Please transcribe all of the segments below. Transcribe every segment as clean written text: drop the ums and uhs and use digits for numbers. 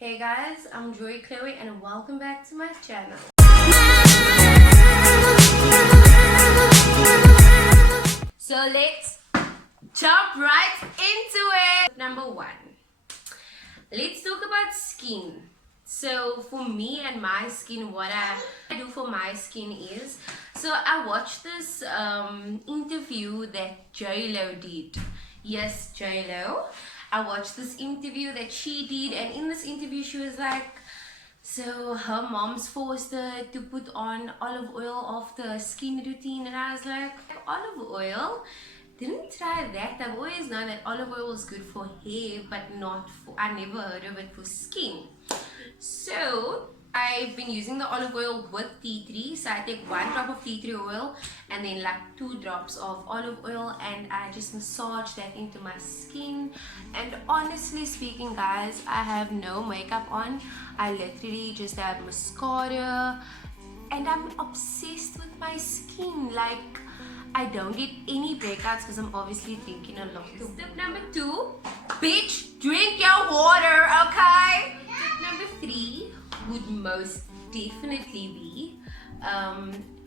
Hey guys, I'm Khloe and welcome back to my channel. So let's jump right into it. Number one, let's talk about skin. So for me and my skin, what I do for my skin is, so I watched this interview that J-Lo did. Yes, J-Lo. I watched this interview that she did, and in this interview she was like, so her mom's forced her to put on olive oil after her skin routine, and I was like, olive oil? Didn't try that. I've always known that olive oil is good for hair, but not for, I never heard of it for skin. So I've been using the olive oil with tea tree. So I take 1 drop of tea tree oil and then like 2 drops of olive oil, and I just massage that into my skin. And honestly speaking guys, I have no makeup on. I literally just have mascara, and I'm obsessed with my skin. Like, I don't get any breakouts because I'm obviously drinking a lot. Tip number 2, bitch, drink your water, okay? Tip number 3 would most definitely be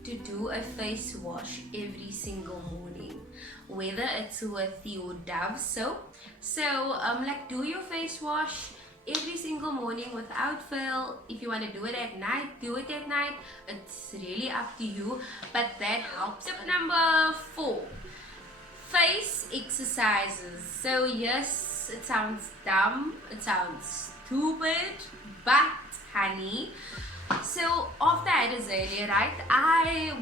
to do a face wash every single morning, whether it's with your Dove soap. So like, do your face wash every single morning without fail. If you want to do it at night, do it at night. It's really up to you, but that helps. Tip number 4, face exercises. So yes, it sounds dumb, it sounds stupid, but honey, so after I had azalea, right, I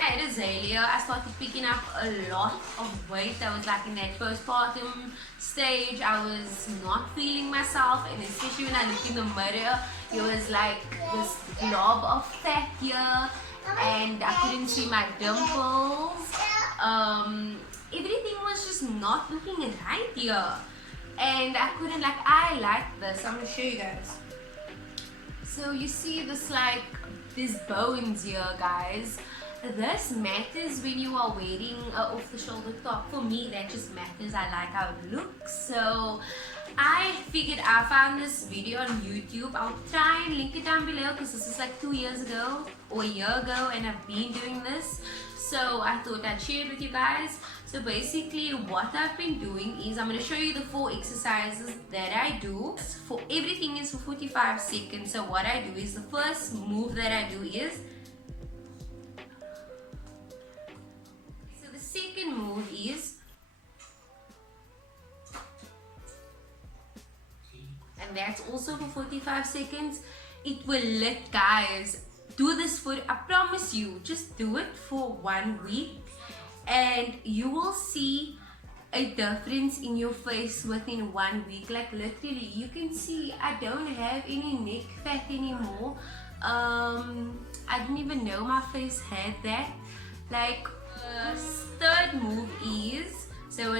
had azalea, I started picking up a lot of weight. I was like in that postpartum stage. I was not feeling myself, and especially when I looked in the mirror, it was like this glob of fat here, and I couldn't see my dimples. Everything was just not looking right here, and I couldn't, like, I like this. I'm gonna show you guys. So you see this, like, these bones here, guys. This matters when you are wearing a off-the-shoulder top. For me, that just matters. I like how it looks. So I figured, I found this video on YouTube. I'll try and link it down below because this is like 2 years ago or a year ago, and I've been doing this. So I thought I'd share it with you guys. So basically what I've been doing is, I'm going to show you the 4 exercises that I do. For everything is for 45 seconds. So what I do is, the first move that I do is, so the second move is, and that's also for 45 seconds. It will lit, guys. Do this for, I promise you, just do it for 1 week and you will see a difference in your face within 1 week. Like, literally, you can see I don't have any neck fat anymore. I didn't even know my face had that. Like, third move is, so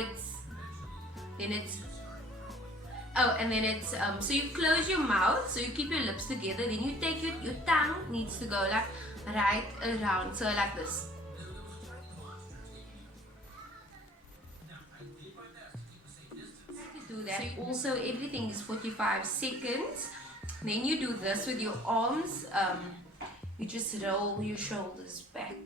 so you close your mouth, so you keep your lips together, then you take your tongue needs to go like right around, so like this. To do that. So also, everything is 45 seconds. Then you do this with your arms. You just roll your shoulders back.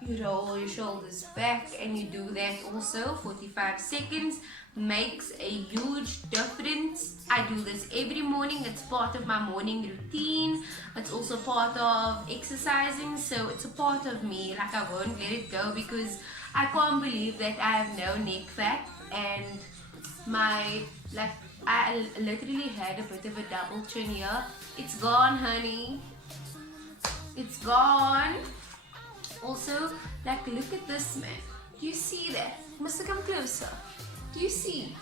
You roll your shoulders back, and you do that also 45 seconds. Makes a huge difference. I do this every morning. It's part of my morning routine. It's also part of exercising, so it's a part of me. Like, I won't let it go because I can't believe that I have no neck fat, and my, like, I literally had a bit of a double chin here. It's gone, honey. It's gone. Also, like, look at this, man. Do you see that? Must come closer. Do you see?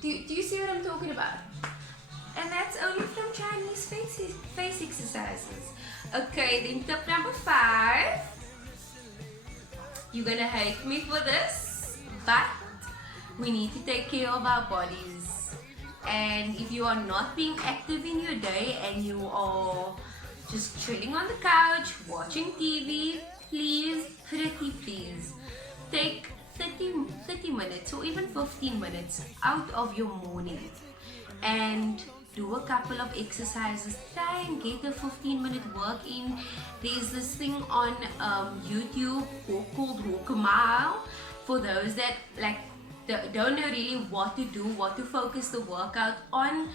Do you see what I'm talking about? And that's only from Chinese face exercises. Okay, then tip number 5. You're gonna hate me for this, but we need to take care of our bodies. And if you are not being active in your day and you are just chilling on the couch watching TV, please, pretty please, take 30 minutes or even 15 minutes out of your morning and do a couple of exercises. Try and get a 15-minute work in. There's this thing on YouTube called Walk a Mile for those that like don't know really what to do, what to focus the workout on.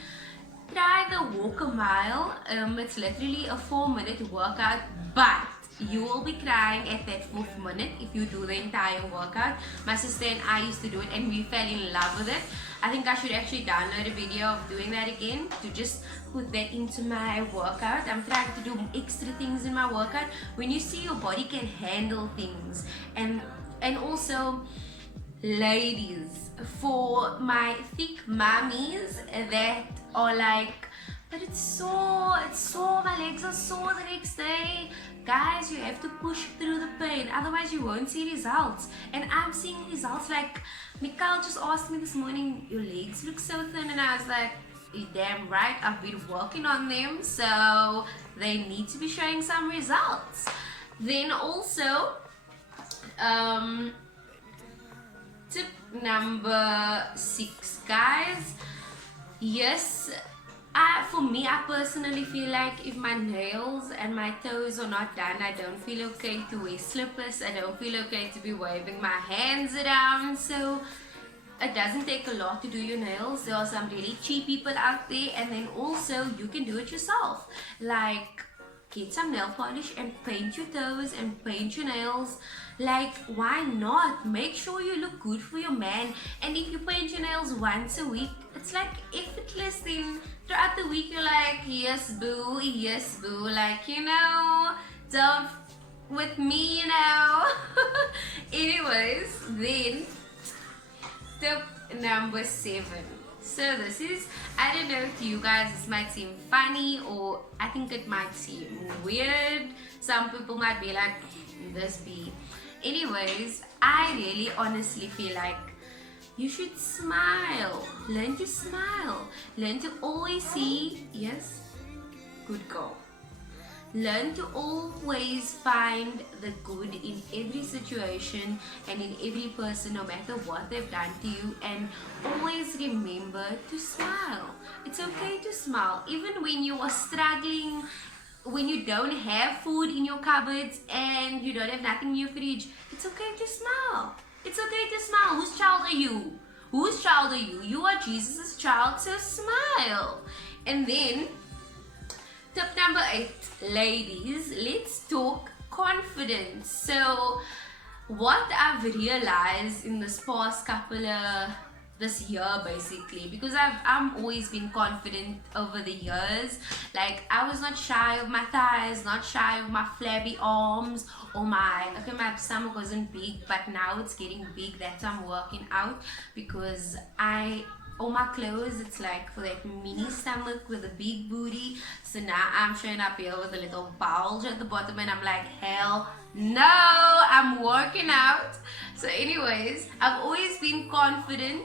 Try the Walk a Mile. It's literally a 4-minute workout, but you will be crying at that 4th minute if you do the entire workout. My sister and I used to do it and we fell in love with it. I think I should actually download a video of doing that again to just put that into my workout. I'm trying to do extra things in my workout. When you see your body can handle things, and also ladies, for my thick mummies that are like, but it's sore, my legs are sore the next day. Guys, you have to push through the pain, otherwise you won't see results. And I'm seeing results. Like Mikhail just asked me this morning, your legs look so thin, and I was like, you're damn right, I've been working on them, so they need to be showing some results. Then also, tip number 6, guys. Yes, for me, I personally feel like if my nails and my toes are not done, I don't feel okay to wear slippers. I don't feel okay to be waving my hands around. So it doesn't take a lot to do your nails. There are some really cheap people out there, and then also you can do it yourself. Like, get some nail polish and paint your toes and paint your nails. Like, why not? Make sure you look good for your man. And if you paint your nails once a week, it's like effortless. Then throughout the week you're like, yes boo, yes boo, like, you know, don't with me, you know. Anyways, then tip number 7. So this is, I don't know, to you guys this might seem funny, or I think it might seem weird. Some people might be like, this be. Anyways, I really honestly feel like you should smile. Learn to smile. Learn to always see, yes, good girl. Learn to always find the good in every situation and in every person, no matter what they've done to you, and always remember to smile. It's okay to smile, even when you are struggling, when you don't have food in your cupboards and you don't have nothing in your fridge. It's okay to smile. It's okay to smile. Whose child are you? Whose child are you? You are Jesus' child, so smile. And then tip number 8, ladies, let's talk confidence. So what I've realized in this past couple of this year, basically, because I'm always been confident over the years. Like, I was not shy of my thighs, not shy of my flabby arms, or my stomach wasn't big, but now it's getting big. That I'm working out, because all my clothes, it's like for that mini stomach with a big booty. So now I'm showing up here with a little bulge at the bottom, and I'm like, hell no, I'm working out. So anyways, I've always been confident,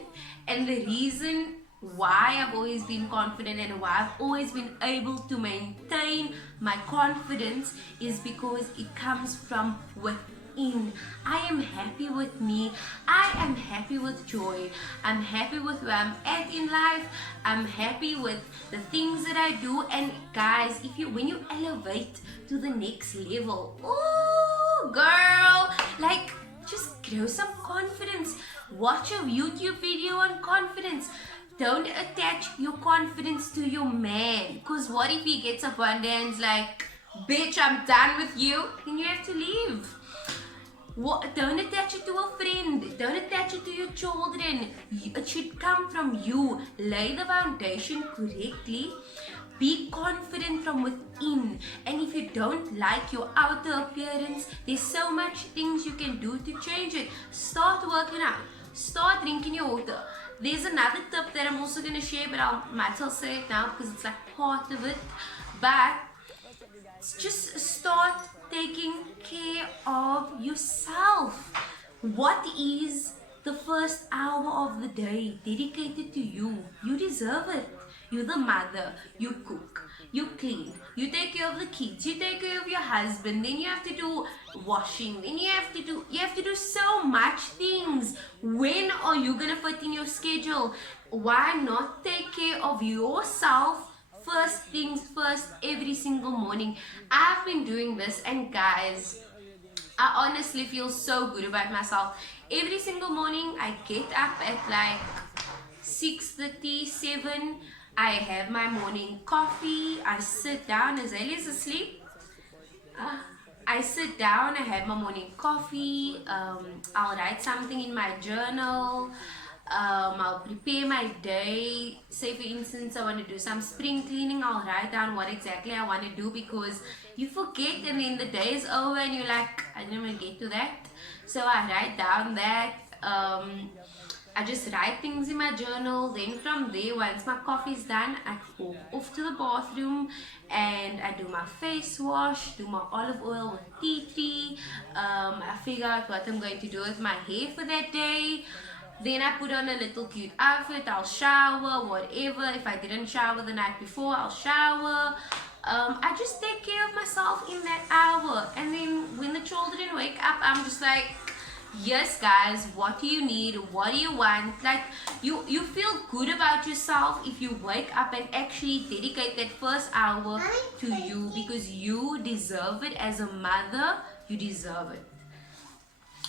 and the reason why I've always been confident and why I've always been able to maintain my confidence is because it comes from within. I am happy with me. I am happy with joy. I'm happy with where I'm at in life. I'm happy with the things that I do. And guys, when you elevate to the next level, oh girl, like, just grow some confidence. Watch a YouTube video on confidence. Don't attach your confidence to your man, because what if he gets up one day and's like, bitch, I'm done with you, then you have to leave. Don't attach it to a friend. Don't attach it to your children. It should come from you. Lay the foundation correctly. Be confident from within. And if you don't like your outer appearance, there's so much things you can do to change it. Start working out. Start drinking your water. There's another tip that I'm also going to share, but I might as well say it now because it's like part of it. But just start taking care of yourself. What is the first hour of the day dedicated to you? You deserve it. You're the mother. You cook, you clean, you take care of the kids, you take care of your husband, then you have to do washing, then you have to do so much things. When are you gonna fit in your schedule? Why not take care of yourself first things first every single morning? I've been doing this, and guys, I honestly feel so good about myself. Every single morning I get up at like 6:37. I have my morning coffee. I sit down. Azalea's asleep. I sit down. I have my morning coffee. I'll write something in my journal. I'll prepare my day. Say for instance, I want to do some spring cleaning. I'll write down what exactly I want to do, because you forget and then the day is over and you're like, I didn't even get to that. So I write down that. I just write things in my journal. Then from there, once my coffee's done, I go off to the bathroom and I do my face wash, do my olive oil with tea tree. I figure out what I'm going to do with my hair for that day. Then I put on a little cute outfit. I'll shower, whatever. If I didn't shower the night before, I'll shower. I just take care of myself in that hour. And then when the children wake up, I'm just like, yes guys, what do you need? What do you want? Like, you feel good about yourself if you wake up and actually dedicate that first hour to you, because you deserve it. As a mother, you deserve it.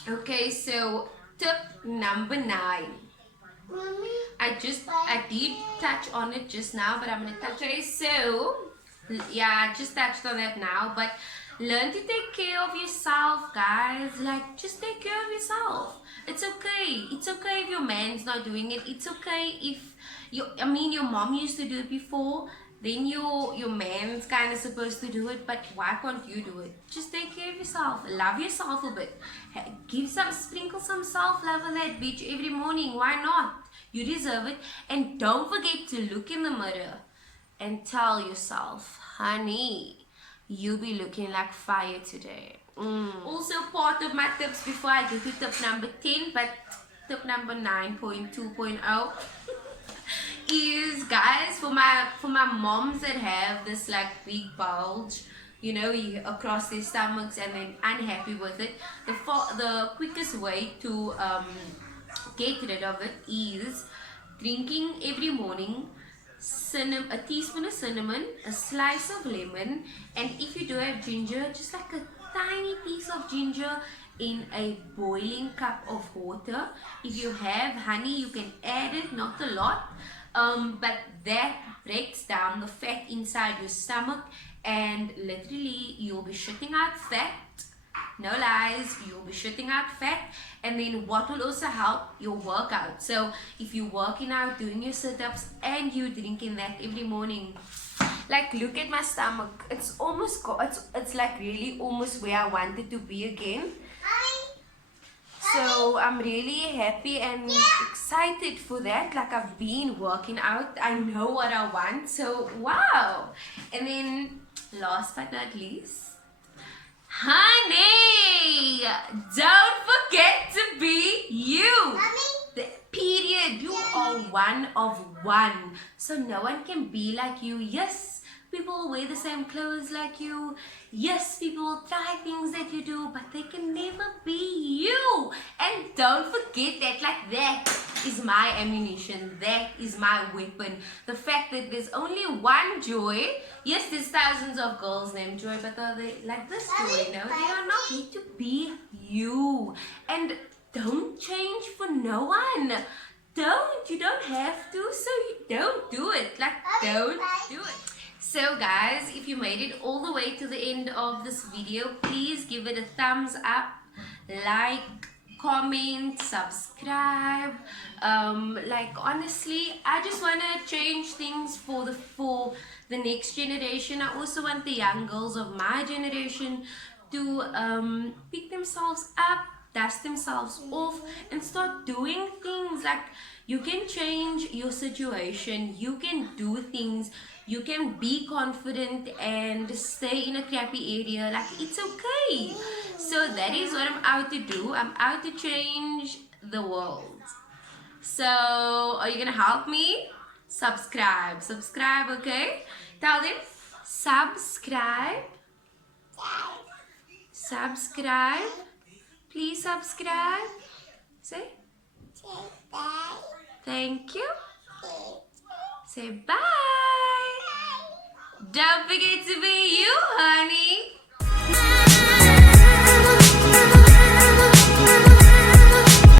Okay, so tip number 9. I did touch on it just now, but I'm gonna touch it. So yeah, I just touched on that now, but learn to take care of yourself, guys. Like, just take care of yourself. It's okay. It's okay if your man's not doing it. It's okay if your mom used to do it before. Then your man's kind of supposed to do it, but why can't you do it? Just take care of yourself. Love yourself a bit. Sprinkle some self-love on that bitch every morning. Why not? You deserve it. And don't forget to look in the mirror and tell yourself, honey, you be looking like fire today. Also, part of my tips before I get to tip number 10, but tip number 9.2.0 is, guys, for my moms that have this like big bulge, across their stomachs and then unhappy with it, the quickest way to get rid of it is drinking every morning a teaspoon of cinnamon, a slice of lemon, and if you do have ginger, just like a tiny piece of ginger in a boiling cup of water. If you have honey, you can add it, not a lot, but that breaks down the fat inside your stomach, and literally you'll be shitting out fat. No lies, you'll be shitting out fat. And then what will also help your workout. So if you're working out, doing your sit-ups, and you drinking that every morning, like, look at my stomach. It's almost it's like really almost where I wanted to be again. So I'm really happy and excited for that. Like, I've been working out. I know what I want. So wow. And then last but not least, honey, don't forget to be you. Period. You are one of one. So no one can be like you. Yes, people will wear the same clothes like you. Yes, people will try things that you do, but they can never be you. And don't forget that, like, that is my ammunition. That is my weapon. The fact that there's only one Joy. Yes, there's thousands of girls named Joy, but are they like this Joy? No, they are not. Need to be you. And don't change for no one. You don't have to, so you don't do it. Like, don't do it. So guys, if you made it all the way to the end of this video, please give it a thumbs up, like, comment, subscribe. Like, honestly, I just want to change things for the next generation. I also want the young girls of my generation to pick themselves up, dust themselves off, and start doing things. Like, you can change your situation, you can do things, you can be confident and stay in a crappy area. Like, it's okay. So that is what I'm out to do. I'm out to change the world. So are you gonna help me? Subscribe. Subscribe, okay? Tell them subscribe. Subscribe. Please subscribe. Say. Thank you. Say bye. Don't forget to be you.